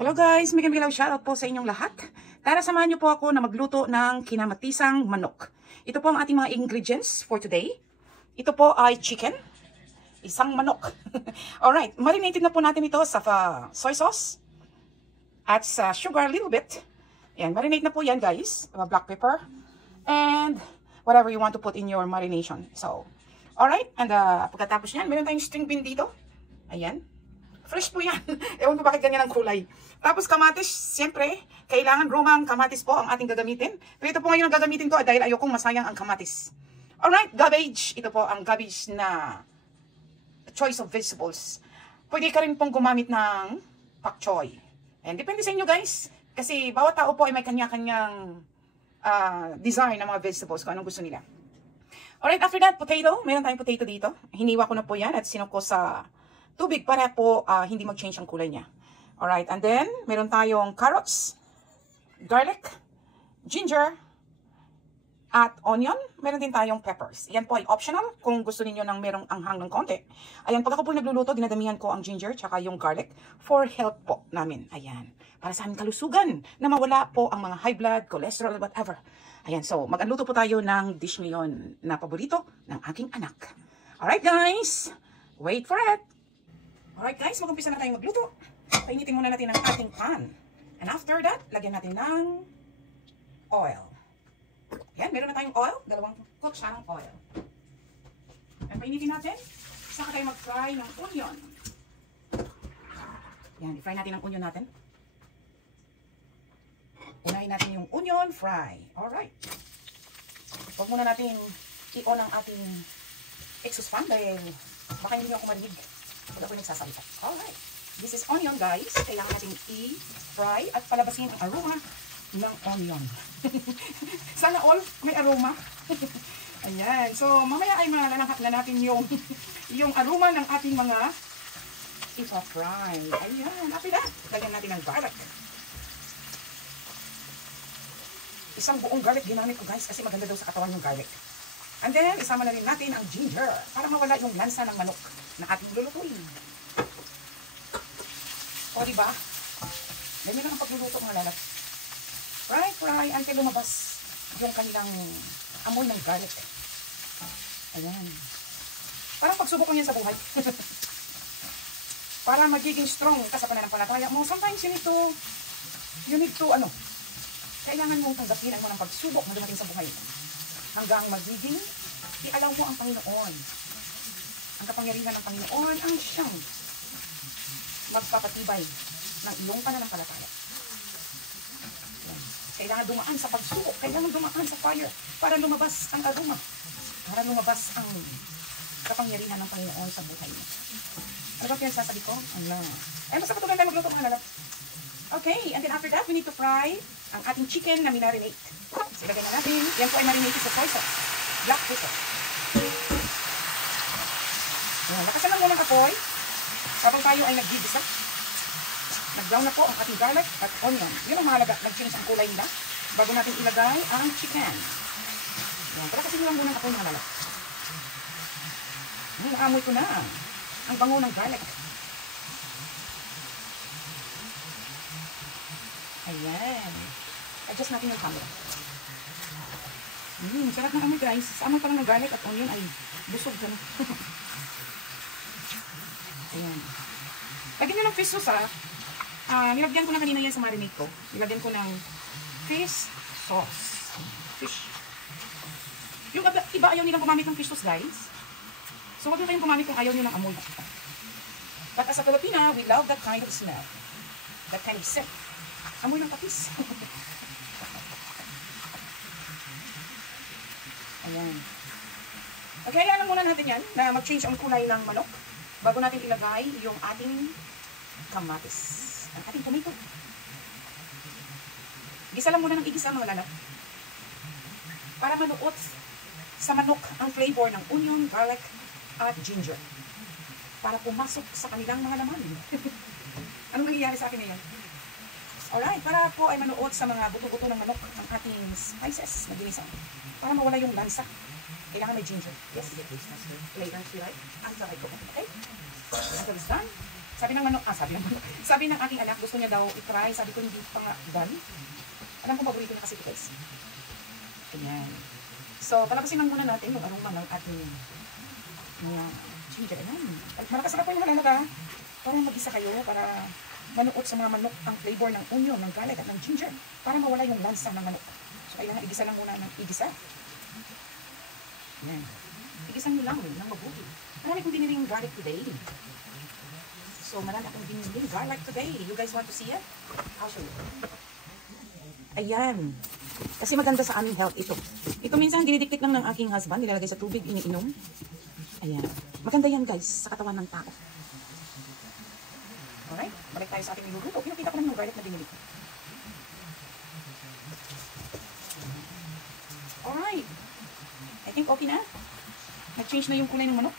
Hello guys, Miguel shoutout po sa inyong lahat. Tara, samahan niyo po ako na magluto ng kinamatisang manok. Ito po ang ating mga ingredients for today. Ito po ay chicken, isang manok. Alright, marinated na po natin ito sa soy sauce at sa sugar a little bit. Yan, marinate na po yan guys. Black pepper and whatever you want to put in your marination. So, alright, and pagkatapos yan, meron tayong string bean dito. Ayan. Fresh po yan. Ewan ko bakit ganyan ang kulay. Tapos kamatis, siyempre, kailangan rumang kamatis po ang ating gagamitin. Pero ito po ngayon ang gagamitin ko dahil ayokong masayang ang kamatis. Alright, cabbage. Ito po ang cabbage na choice of vegetables. Pwede ka rin pong gumamit ng pak choy. And depende sa inyo guys. Kasi bawat tao po ay may kanya-kanyang design ng mga vegetables kung anong gusto nila. Alright, after that, potato. Meron tayong potato dito. Hiniwa ko na po yan at sinuko sa tubig para po hindi mag-change ang kulay niya. Alright, and then, meron tayong carrots, garlic, ginger, at onion. Meron din tayong peppers. Yan po ay optional kung gusto niyo ng merong anghang ng konti. Ayan, pag ako po nagluluto, dinadamihan ko ang ginger tsaka yung garlic for health po namin. Ayan, para sa aming kalusugan na mawala po ang mga high blood, cholesterol, whatever. Ayan, so mag-luto po tayo ng dish ngayon na paborito ng aking anak. Alright guys, wait for it. Alright guys, mag-umpisa na tayong magluto. Painitin muna natin ang ating pan. And after that, lagyan natin ng oil. Yan, meron na tayong oil. 2 kutsarang oil. And painitin natin. Saka tayo mag-fry ng onion. Yan, i-fry natin ang onion natin. Unahin natin yung onion fry. Alright. Huwag muna natin i-on ang ating exhaust fan dahil baka hindi nyo ako marinig. Pag ako nagsasalita. Alright. This is onion guys. Kailangan natin i-fry at palabasin ang aroma ng onion. Sana all may aroma. Ayan. So, mamaya ay malalanghat na natin yung aroma ng ating mga ipa-fry. Ayan. After that, lagyan natin ng garlic. Isang buong garlic ginamit ko guys kasi maganda daw sa katawan yung garlic. And then, isama na rin natin ang ginger para mawala yung lansa ng manok na ating lulutuin. O, diba? Ganyan lang ang pagluluto mga lalap. Fry until lumabas yung kanilang amoy ng garlic. Ayan. Parang pagsubok lang yan sa buhay. Para magiging strong ka sa pananampalataya mo. Sometimes you need to, kailangan mong tanggapin ang mga pagsubok na dumating sa buhay mo. Hanggang magiging i-allow mo ang Panginoon. Ang kapangyarihan ng Panginoon ang siyang magpapatibay ng iyong pananampalataya. Kailangan dumaan sa pagsubok, kailangan dumaan sa fire para lumabas ang aroma, para lumabas ang kapangyarihan ng Panginoon sa buhay mo. Ano ba pinagsasabi ko? Basta patuloy tayo magluto mga lalap. Okay, and then after that, we need to fry ang ating chicken na minarinate. So, ilagay na natin. Yan po ay marinated sa soy sauce. Black pepper. Ayan, lakasan lang muna ng apoy. Kapag tayo ay nag-gigisa. Nag-brown na po ang ating garlic at onion. Yun ang mahalaga. Nag-change ang kulay nila. Bago natin ilagay ang chicken. Ayan, palakasin lang muna ng apoy mga lalak. Naamoy ko na ang bango ng garlic. Ayan. Adjust natin yung camera. Sarap ng amoy guys. Sa amoy pa lang ng garlic at onion ay busog ka na. Ayan. Lagyan nyo ng fish sauce nilagyan ko na kanina yan sa marinade ko. Nilagyan ko ng fish sauce. Fish. Yung iba ayaw nilang gumamit ng fish sauce guys. So wag na kayong gumamit kung ayaw nyo ng amoy. But as a Filipina, we love that kind of smell. That kind of scent. Amoy ng patis. Ayan. Okay, alam muna natin yan na mag-change ang kulay ng manok bago natin ilagay yung ating kamatis. Ang ating tomato. Gisa lang muna ng igisa mga lalap. Para manuot sa manok ang flavor ng onion, garlic, at ginger. Para pumasok sa kanilang mga laman. Anong nangyayari sa akin ngayon? Alright, para po ay manuot sa mga buto-buto ng manok ang ating spices na ginisa. Para mawala yung lansa. Kailangan may ginger. Yes, later, right? After I cook. Okay? After it's done, Sabi ng manok, sabi ng manok. Sabi ng aking anak, gusto niya daw i-try. Sabi ko, hindi pa nga done. Alam ko, paborito niya kasi ito, guys. Ayan. So, palabasin lang muna natin yung aroma ng ating mga ginger. Ayan. Malakas na po yung malalag, ha. Parang mag-isa kayo para manuot sa mga manok ang flavor ng onion, ng garlic at ng ginger. Para mawala yung lansa ng manok. So, kailangan igisa lang muna ng igisa. Ayan. Igisan nyo lang ng mabuti. Marami kong biniling garlic today. So, marami akong biniling garlic today. You guys want to see it? I'll show you. Ayan. Kasi maganda sa aming health ito. Ito minsan dinidiktik lang ng aking husband. Nilalagay sa tubig, iniinom. Ayan. Maganda yan guys sa katawan ng tao. Alright. Balik tayo sa ating niluluto. Pinakita ko lang yung garlic na binili. Alright. I think okay na. Nag-change na yung kulay ng manok.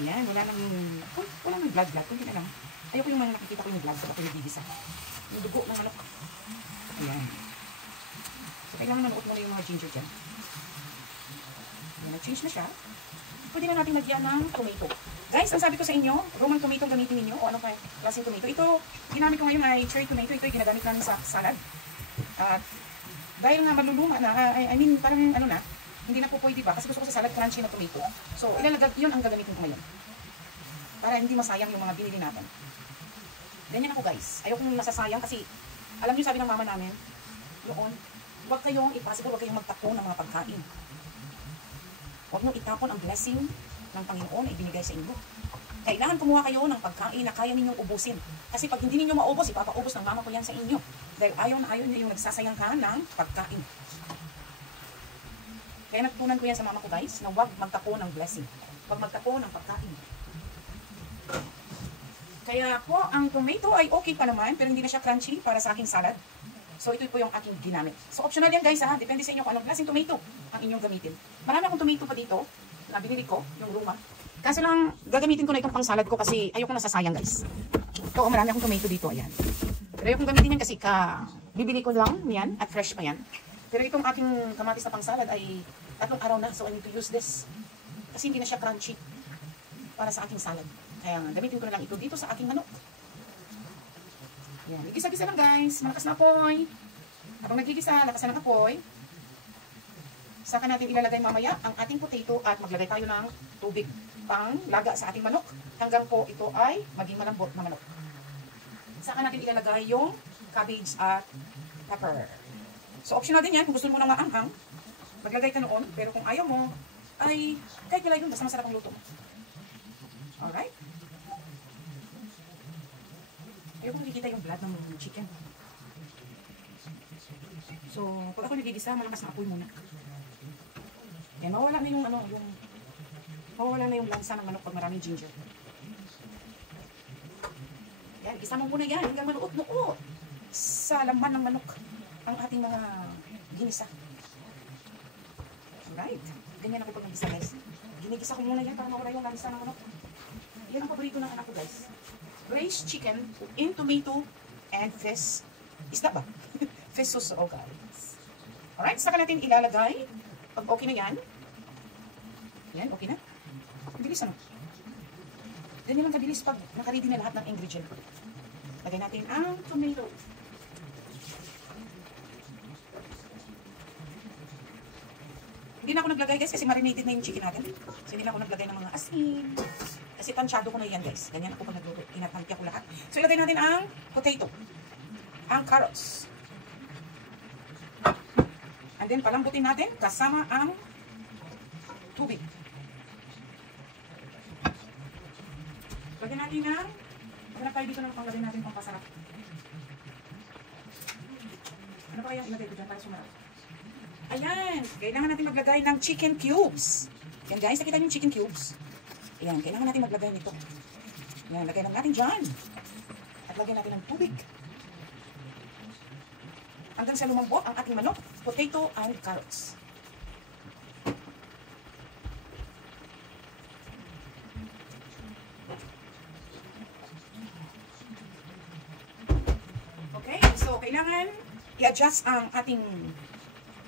Ayan. Wala nang blood. Kunti na lang. Ayoko yung mga nakikita ko yung blood. Saka ko yung bigisa. Yung dugo ng manok. Ayan. So, kailangan manuot muna yung mga ginger dyan. Ayan, nag-change na siya. Pwede na natin lagyan ng tomato. Guys, ang sabi ko sa inyo, Roman tomato gamitin ninyo o ano pa klaseng tomato. Ito, ginamit ko ngayon ay cherry tomato. Ito yung ginagamit namin sa salad. At dahil nga maluluma na, I mean, parang ano na, hindi na po pwede ba? Kasi gusto ko sa salad crunchy na tomato. So, yun ang gagamitin ko ngayon. Para hindi masayang yung mga binili natin. Ganyan ako guys. Ayokong nasasayang kasi alam niyo sabi ng mama namin noon, huwag kayong magtapon ng mga pagkain. Huwag niyo itapon ang blessing ng Panginoon na ibinigay sa inyo. Kailangan kumuha kayo ng pagkain na kaya ninyong ubusin. Kasi pag hindi ninyo maubos, ipapaubos ng mama ko yan sa inyo. Dahil ayaw niya yung nagsasayang ka ng pagkain. Kaya natutunan ko yan sa mama ko guys, na huwag magtapon ng blessing. Huwag magtapon ng pagkain. Kaya po, ang tomato ay okay pa naman, pero hindi na siya crunchy para sa aking salad. So, ito po yung aking ginamit. So, optional yan guys ha. Depende sa inyo kung anong klaseng tomato ang inyong gamitin. Marami akong tomato pa dito na binili ko, yung Roma. Kasi lang, gagamitin ko na itong pang salad ko kasi ayoko nasasayang guys. Ito, marami akong tomato dito, ayan. Pero ayokong gamitin yan kasi bibili ko lang yan at fresh pa yan. Pero itong aking kamatis na pang salad ay 3 araw na. So, I need to use this. Kasi hindi na siya crunchy para sa aking salad. Kaya gamitin ko na lang ito dito sa aking manok. Yan. Igisa-gisa lang guys. Malakas na apoy. Habang nagigisa, lakasan ng apoy. Saka natin ilalagay mamaya ang ating potato at maglagay tayo ng tubig pang laga sa ating manok. Hanggang po ito ay maging malambot na manok. Saka natin ilalagay yung cabbage at pepper. So optional din yan. Kung gusto mo na maanghang, maglagay ka noon. Pero kung ayaw mo, ay kahit nilay yun, basta masarap ang luto mo. Alright? Ayoko nakikita yung blood ng chicken. So, pag ako nagigisa, malakas na apoy muna. Eh, mawala na yung lansa ng manok pag maraming ginger. Yan, isa mo muna yan hanggang manuot-nuot sa laman ng manok ang ating mga ginisa. Alright? Ganyan ako pag nagisa guys. Ginigisa ko muna yan para mawala yung lansa ng manok. Yan ang paborito ng anak ko guys. Braised chicken in tomato and fish. Isda ba? Fish sauce, oh guys. Alright, saka natin ilalagay. Pag okay na yan. Yan, okay na. Bilis ano? Ganyan lang kabilis pag nakaready na lahat ng ingredient. Lagay natin ang tomato. Hindi na ako naglagay guys kasi marinated na yung chicken natin. So hindi na ako naglagay ng mga asin. Kasi tansyado ko na yan guys. Ganyan ako pag nagluto. Tinatantya ko lahat. So ilagay natin ang potato. Ang carrots. And then palambutin natin kasama ang tubig. Lagyan natin ng maghanap tayo dito ng panglagay natin pang pasarap. Ano pa kaya ilagay ko dyan para sumarap? Ayan. Kailangan natin maglagay ng chicken cubes. Yan guys. Nakita niyo yung chicken cubes? Ayan, kailangan natin maglagay nito. Ayan, lagay lang natin dyan. At lagyan natin ng tubig. Hanggang sa lumambot ang ating manok, potato, and carrots. Okay, so kailangan i-adjust ang ating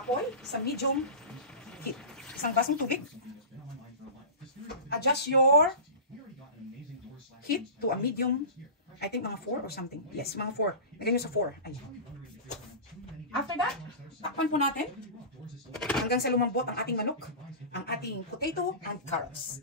apoy sa medium heat. Isang basong tubig. Adjust your heat to a medium. I think mga 4 or something. Yes, mga 4. Lagay nyo sa 4. Ayan. After that, takpan po natin hanggang sa lumambot ang ating manok, ang ating potato and carrots.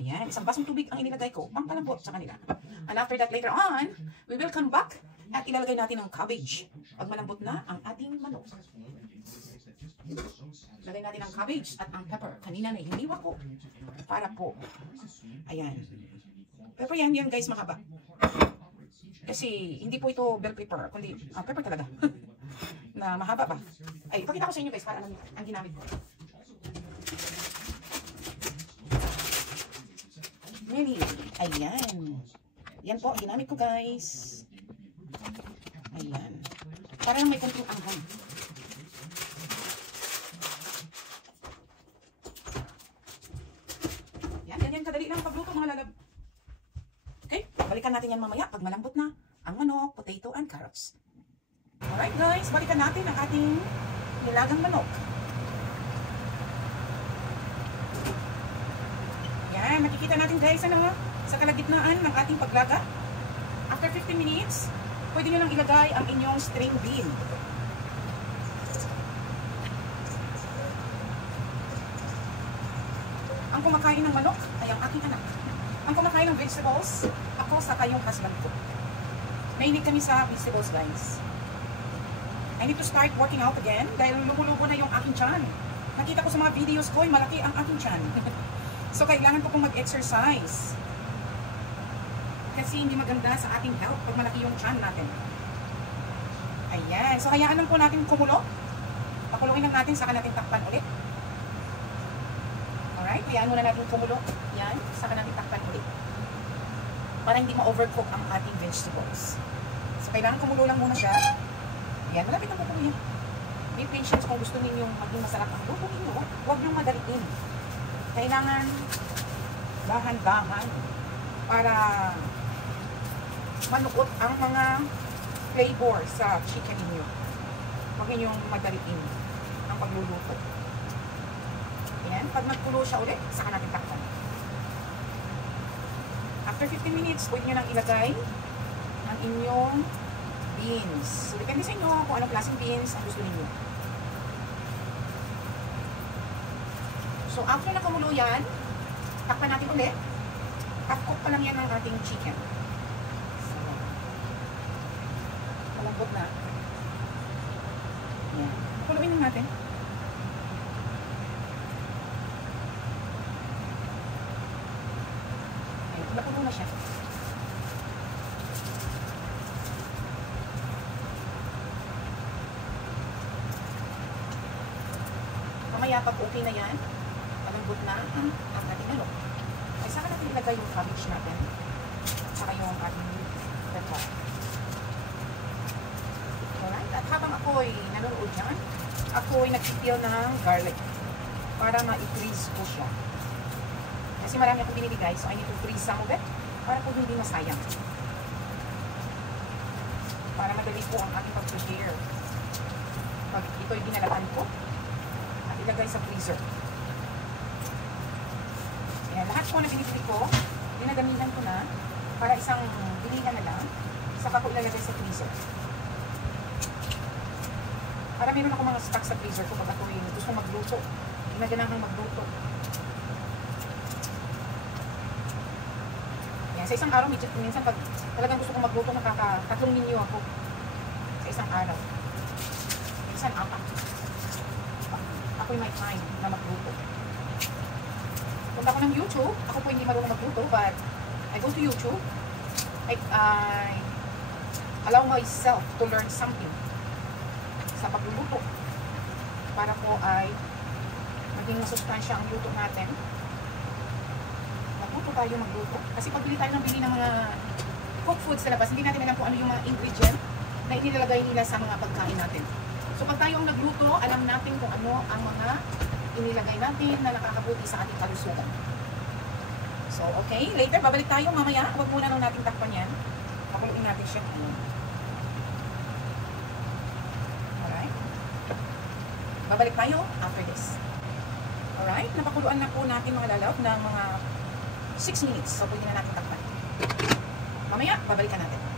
Ayan, isang basong tubig ang inilagay ko, pampalambot sa kanila. And after that, later on, we will come back at ilalagay natin ang cabbage pag malambot na ang ating manok. Lagay natin ang cabbage at ang pepper. Kanina na hiniwa ko para po. Ayan. Pepper yan guys, mahaba. Kasi hindi po ito bell pepper, kundi pepper talaga. Na mahaba pa. Ay, ipakita ko sa inyo guys para alam ang ginamit ko. Really? Ayan. Yan po ang ginamit ko guys. Ayan. Para may konting anghang. Yan, kadali lang pagluto mga lalab. Okay, balikan natin yan mamaya pag malambot na ang manok, potato, and carrots. Alright guys, balikan natin ang ating nilagang manok. Yan, makikita natin guys, sa kalagitnaan ng ating paglaga. After 15 minutes, pwede nyo nang ilagay ang inyong string bean. Ang kumakain ng manok ay ang aking anak. Ang kumakain ng vegetables, ako saka yung husband ko. Mahilig kami sa vegetables guys. I need to start working out again dahil lumulubo na yung aking tiyan. Nakita ko sa mga videos ko, malaki ang aking tiyan. So kailangan ko pong mag-exercise. Kasi hindi maganda sa ating health pag malaki yung tiyan natin. Ayan. So hayaan lang po natin kumulo. Pakuluin lang natin, saka natin takpan ulit. Alright, hayaan muna natin kumulo. Yan, saka natin takpan ulit. Para hindi ma-overcook ang ating vegetables. So kailangan kumulo lang muna siya. Yan, malapit na po yan. May patience kung gusto ninyong maging masarap ang luto ninyo. Huwag niyong madaliin. Kailangan dahan-dahan para manuot ang mga flavor sa chicken ninyo. Huwag ninyong madaliin ang pagluluto. Ayan, pag nagkulo siya ulit, saka natin takpan. After 15 minutes, pwede nyo nang ilagay ang inyong beans. So, depende sa inyo kung anong klaseng beans ang gusto ninyo. So, after na kumulo yan, takpan natin ulit. Half-cook pa lang yan ng ating chicken. So, malambot na. Yan. Kuluin lang natin. Ayan, napuno na siya. Mamaya pag okay na yan, malambot na ang ating manok. Ay saka natin ilagay yung cabbage natin. Saka yung ating pepper. Alright, at habang ako'y nanonood yan, ako'y nagpipil ng garlic para ma-freeze ko siya. Kasi marami akong binili guys, so I need to freeze some of it para po hindi masayang. Para madali po ang ating pag-prepare. Pag ito'y ginalatan ko, ilagay sa freezer. Ayan, lahat po na binibili ko, dinagamitan ko na para isang bilihan na lang, saka ko ilalagay sa freezer. Para meron ako mga stock sa freezer ko pag ako gusto magluto. Ginaganahan magluto. Ayan, sa isang araw, minsan pag talagang gusto kong magluto, nakaka-3 ninyo ako sa isang araw. Minsan, 4. Ako'y may time na magluto. Punta ko ng YouTube, ako po hindi marunong magluto, but I go to YouTube. I allow myself to learn something sa pagluluto para po ay maging masustansya ang luto natin. Magluto tayo magluto. Kasi pag bili tayo ng mga cook foods sa labas, hindi natin alam kung ano yung mga ingredient na inilalagay nila sa mga pagkain natin. So pag tayo ang nagluto, alam natin kung ano ang mga inilagay natin na nakakabuti sa ating kalusugan. So, okay. Later, babalik tayo mamaya. Huwag muna nung natin takpan yan. Pakuluin natin siya. Alright. Babalik tayo after this. Alright. Napakuluan na po natin mga lalaw ng mga 6 minutes. So, pwede na natin takpan. Mamaya, babalikan natin.